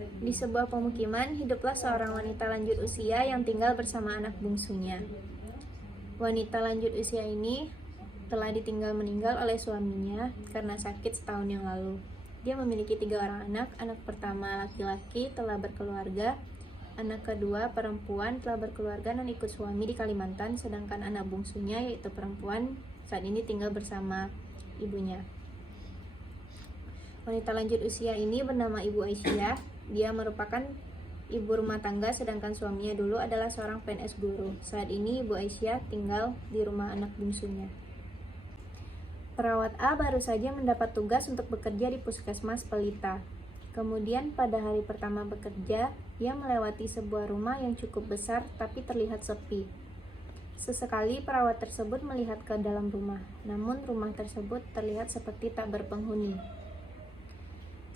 Di sebuah pemukiman, hiduplah seorang wanita lanjut usia yang tinggal bersama anak bungsunya. Wanita lanjut usia ini telah ditinggal meninggal oleh suaminya karena sakit setahun yang lalu. Dia memiliki 3 orang anak. Anak pertama laki-laki telah berkeluarga, anak kedua perempuan telah berkeluarga dan ikut suami di Kalimantan, sedangkan anak bungsunya yaitu perempuan saat ini tinggal bersama ibunya. Wanita lanjut usia ini bernama Ibu Aisyah. Dia merupakan ibu rumah tangga, sedangkan suaminya dulu adalah seorang PNS guru. Saat ini Ibu Aisyah tinggal di rumah anak bungsunya. Perawat A baru saja mendapat tugas untuk bekerja di Puskesmas Pelita. Kemudian pada hari pertama bekerja, ia melewati sebuah rumah yang cukup besar tapi terlihat sepi. Sesekali perawat tersebut melihat ke dalam rumah, namun rumah tersebut terlihat seperti tak berpenghuni.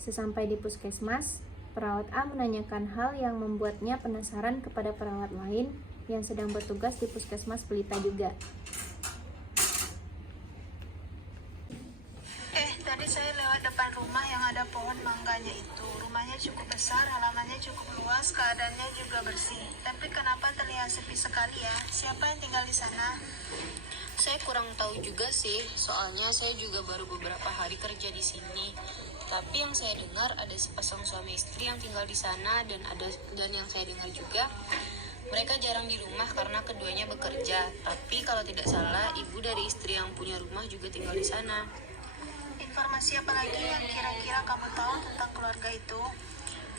Sesampai di puskesmas, perawat A menanyakan hal yang membuatnya penasaran kepada perawat lain yang sedang bertugas di Puskesmas Pelita juga. Tadi saya lewat depan rumah yang ada pohon mangganya itu. Rumahnya cukup besar, halamannya cukup luas, keadaannya juga bersih. Tapi kenapa terlihat sepi sekali ya? Siapa yang tinggal di sana? Saya kurang tahu juga sih, soalnya saya juga baru beberapa hari kerja di sini. Tapi yang saya dengar ada sepasang suami istri yang tinggal di sana, dan yang saya dengar juga mereka jarang di rumah karena keduanya bekerja. Tapi kalau tidak salah, ibu dari istri yang punya rumah juga tinggal di sana. Informasi apa lagi yang kira-kira kamu tahu tentang keluarga itu?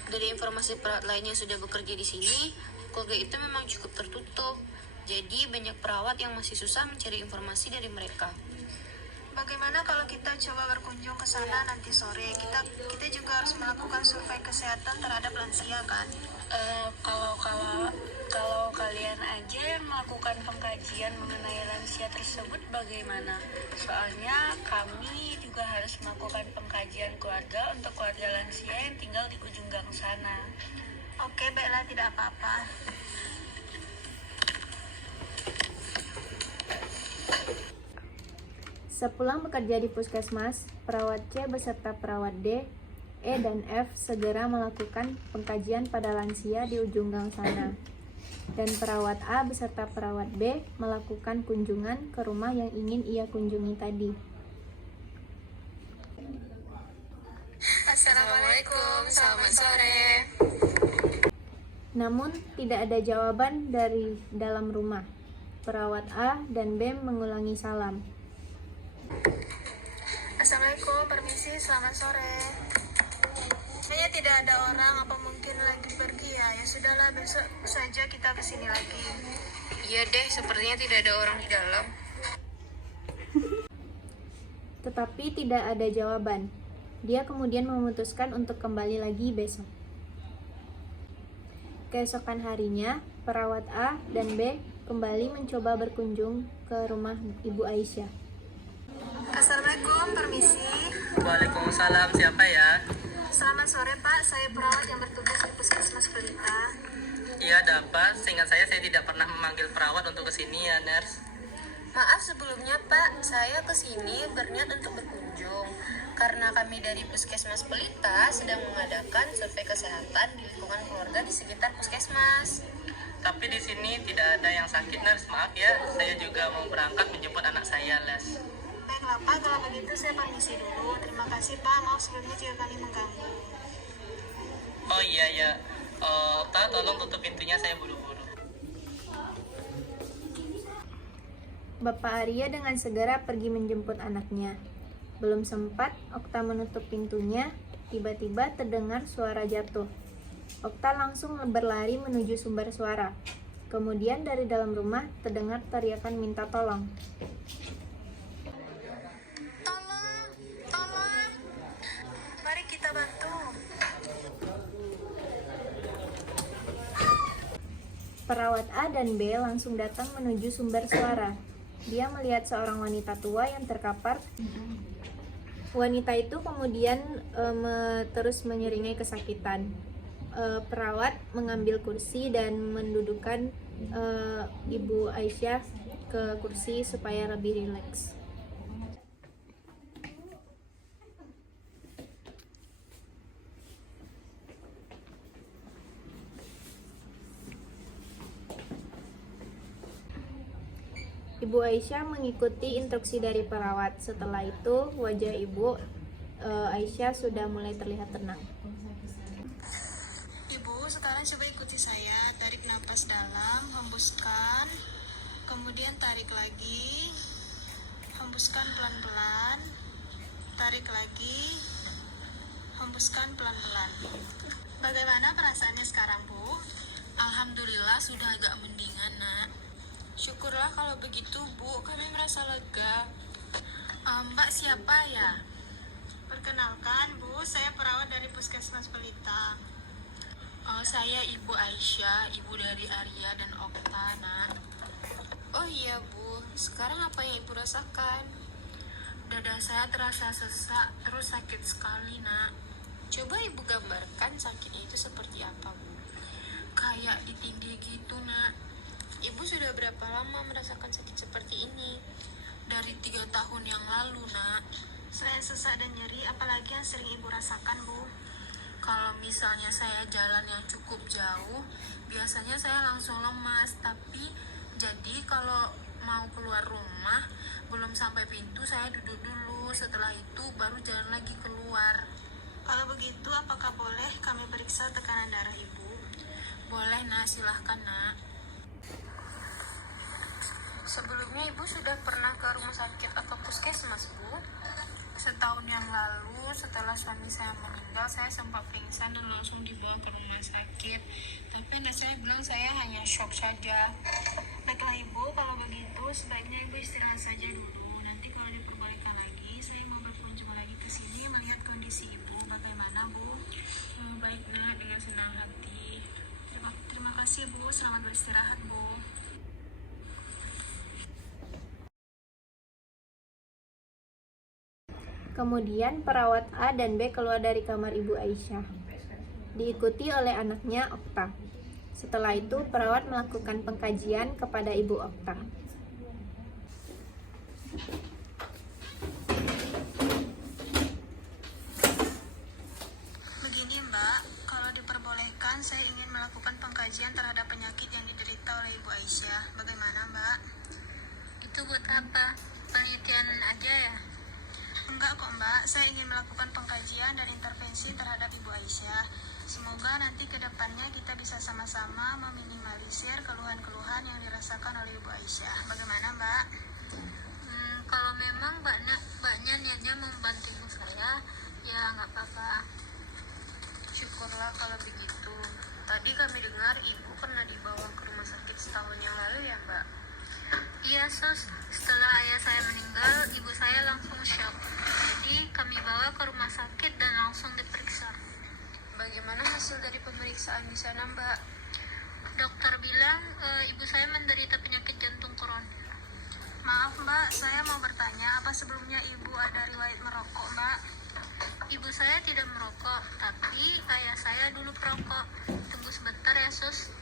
Dari informasi perawat lain yang sudah bekerja di sini, keluarga itu memang cukup tertutup. Jadi banyak perawat yang masih susah mencari informasi dari mereka. Bagaimana kalau kita coba berkunjung ke sana nanti sore? Kita juga harus melakukan survei kesehatan terhadap lansia kan? Kalau kalian aja yang melakukan pengkajian mengenai lansia tersebut bagaimana? Soalnya kami juga harus melakukan pengkajian keluarga untuk keluarga lansia yang tinggal di ujung gang sana. Oke, baiklah, tidak apa-apa. Sepulang bekerja di puskesmas, perawat C beserta perawat D, E, dan F segera melakukan pengkajian pada lansia di ujung gang sana. Dan perawat A beserta perawat B melakukan kunjungan ke rumah yang ingin ia kunjungi tadi. Assalamualaikum, selamat sore. Namun tidak ada jawaban dari dalam rumah. Perawat A dan B mengulangi salam. Assalamualaikum, permisi, selamat sore. Kayaknya tidak ada orang, apa mungkin lagi pergi ya? Ya sudahlah, besok saja kita kesini lagi. Iya deh, sepertinya tidak ada orang di dalam. Tetapi tidak ada jawaban. Dia kemudian memutuskan untuk kembali lagi besok. Keesokan harinya, perawat A dan B kembali mencoba berkunjung ke rumah Ibu Aisyah. Assalamualaikum, permisi. Waalaikumsalam, siapa ya? Selamat sore Pak, saya perawat yang bertugas di Puskesmas Pelita. Iya, ada apa? Seingat saya tidak pernah memanggil perawat untuk kesini ya, nurse. Maaf sebelumnya Pak, saya kesini berniat untuk berkunjung karena kami dari Puskesmas Pelita sedang mengadakan survei kesehatan di lingkungan keluarga di sekitar Puskesmas. Tapi di sini tidak ada yang sakit, nurse. Maaf ya, saya juga mau berangkat menjemput anak saya, les. Baiklah Pak, kalau begitu saya permisi dulu. Terima kasih Pak, maaf sebelumnya jika kami mengganggu. Oh iya ya, Okta tolong tutup pintunya, saya buru-buru. Bapak Arya dengan segera pergi menjemput anaknya. Belum sempat Okta menutup pintunya, tiba-tiba terdengar suara jatuh. Okta langsung berlari menuju sumber suara. Kemudian dari dalam rumah terdengar teriakan minta tolong. Tolong, mari kita bantu. Perawat A dan B langsung datang menuju sumber suara. Dia melihat seorang wanita tua yang terkapar. Wanita itu kemudian terus menyeringai kesakitan. Perawat mengambil kursi dan mendudukkan Ibu Aisyah ke kursi supaya lebih rileks. Ibu Aisyah mengikuti instruksi dari perawat. Setelah itu, wajah Ibu Aisyah sudah mulai terlihat tenang. Ibu, sekarang coba ikuti saya. Tarik nafas dalam, hembuskan. Kemudian tarik lagi. Hembuskan pelan-pelan. Tarik lagi. Hembuskan pelan-pelan. Bagaimana perasaannya sekarang, Bu? Alhamdulillah sudah agak mendingan, Nak. Syukurlah kalau begitu, Bu. Kami merasa lega. Mbak siapa ya? Perkenalkan, Bu, saya perawat dari Puskesmas Pelita. Saya Ibu Aisyah, ibu dari Arya dan Okta, Nak. Oh iya, Bu. Sekarang apa yang Ibu rasakan? Dada saya terasa sesak, terus sakit sekali, Nak. Coba Ibu gambarkan sakitnya itu seperti apa, Bu? Kayak ditindih gitu, Nak. Ibu sudah berapa lama merasakan sakit seperti ini? Dari 3 tahun yang lalu, Nak. Saya sesak dan nyeri, apalagi yang sering Ibu rasakan, Bu? Kalau misalnya saya jalan yang cukup jauh, biasanya saya langsung lemas. Tapi jadi kalau mau keluar rumah, belum sampai pintu saya duduk dulu. Setelah itu baru jalan lagi keluar. Kalau begitu, apakah boleh kami periksa tekanan darah Ibu? Boleh, Nak. Silahkan, Nak. Sebelumnya Ibu sudah pernah ke rumah sakit atau puskesmas, Bu? Setahun yang lalu, setelah suami saya meninggal, saya sempat pingsan dan langsung dibawa ke rumah sakit. Tapi anak saya bilang saya hanya shock saja. Baiklah Ibu, kalau begitu sebaiknya Ibu istirahat saja dulu. Nanti kalau diperbolehkan lagi, saya mau berkunjung lagi ke sini melihat kondisi Ibu. Bagaimana, Bu? Baik, Nak, dengan senang hati. Terima kasih, Bu. Selamat beristirahat, Bu. Kemudian perawat A dan B keluar dari kamar Ibu Aisyah, diikuti oleh anaknya Okta. Setelah itu perawat melakukan pengkajian kepada Ibu Okta. Begini Mbak, kalau diperbolehkan saya ingin melakukan pengkajian terhadap penyakit yang diderita oleh Ibu Aisyah. Bagaimana Mbak? Itu buat apa? Penelitian aja ya? Enggak kok Mbak, saya ingin melakukan pengkajian dan intervensi terhadap Ibu Aisyah. Semoga nanti ke depannya kita bisa sama-sama meminimalisir keluhan-keluhan yang dirasakan oleh Ibu Aisyah. Bagaimana Mbak? Kalau memang mbaknya niatnya membantu ibu saya, ya nggak apa-apa. Syukurlah kalau begitu. Tadi kami dengar Ibu pernah dibawa ke rumah sakit setahun yang lalu ya, Mbak? Iya sus, setelah ayah saya meninggal, ibu saya langsung shock. Jadi kami bawa ke rumah sakit dan langsung diperiksa. Bagaimana hasil dari pemeriksaan di sana, Mbak? Dokter bilang ibu saya menderita penyakit jantung koroner. Maaf Mbak, saya mau bertanya, apa sebelumnya Ibu ada riwayat merokok Mbak? Ibu saya tidak merokok, tapi ayah saya dulu perokok. Tunggu sebentar ya sus.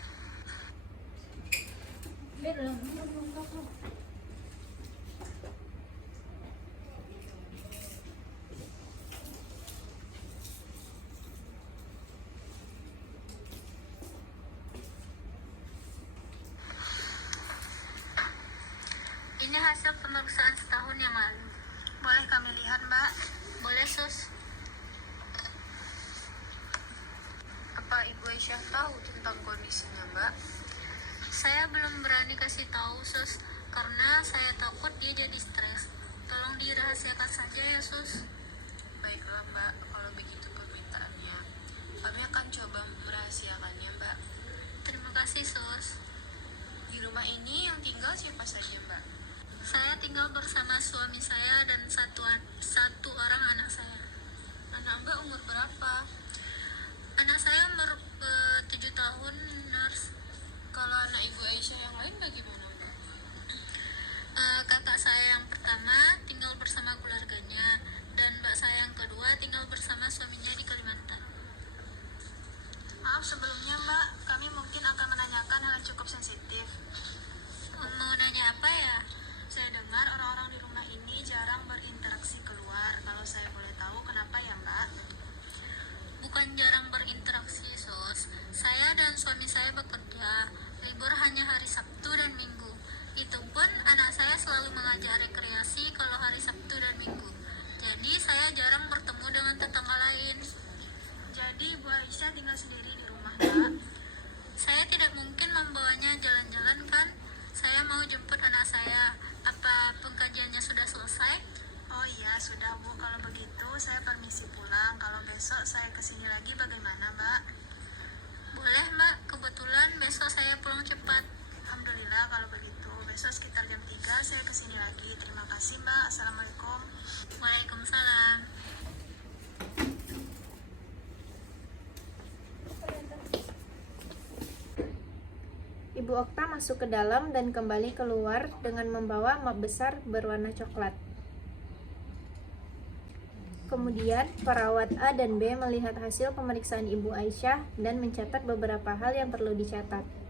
Ini hasil pemeriksaan setahun yang lalu. Boleh kami lihat Mbak? Boleh sus. Apa Ibu Aisyah tahu tentang kondisinya, Mbak? Saya belum berani kasih tahu sus, karena saya takut dia jadi stres. Tolong dirahasiakan saja ya sus. Baiklah, Mbak. Kalau begitu permintaannya, kami akan coba merahasiakannya, Mbak. Terima kasih sus. Di rumah ini yang tinggal siapa saja, Mbak? Saya tinggal bersama suami saya dan satu orang anak saya. Anak Mbak umur berapa? Anak saya 7 tahun, nurse. Kalau anak Ibu Aisyah yang lain bagaimana, Mbak? Kakak saya yang pertama tinggal bersama keluarganya, dan mbak saya yang kedua tinggal bersama suaminya di Kalimantan. Maaf sebelumnya Mbak, kami mungkin akan menanyakan hal yang cukup sensitif. Mau nanya apa ya? Saya dengar orang-orang di rumah ini jarang berinteraksi keluar. Kalau saya boleh tahu kenapa ya Mbak? Bukan jarang berinteraksi sus, saya dan suami saya bekerja. Libur hanya hari Sabtu dan Minggu. Itu pun anak saya selalu mengajar rekreasi kalau hari Sabtu dan Minggu. Jadi saya jarang bertemu dengan tetangga lain. Jadi Bu Aisyah tinggal sendiri di rumah, Mbak? Saya tidak mungkin membawanya jalan-jalan kan? Saya mau jemput anak saya. Apa pengkajiannya sudah selesai? Oh iya, sudah Bu. Kalau begitu saya permisi pulang. Kalau besok saya kesini lagi bagaimana, Mbak? Boleh Mbak, kebetulan besok saya pulang cepat. Alhamdulillah kalau begitu. Besok sekitar jam 3 saya kesini lagi. Terima kasih, Mbak. Assalamualaikum. Waalaikumsalam. Ibu Okta masuk ke dalam dan kembali keluar dengan membawa map besar berwarna coklat. Kemudian, perawat A dan B melihat hasil pemeriksaan Ibu Aisyah dan mencatat beberapa hal yang perlu dicatat.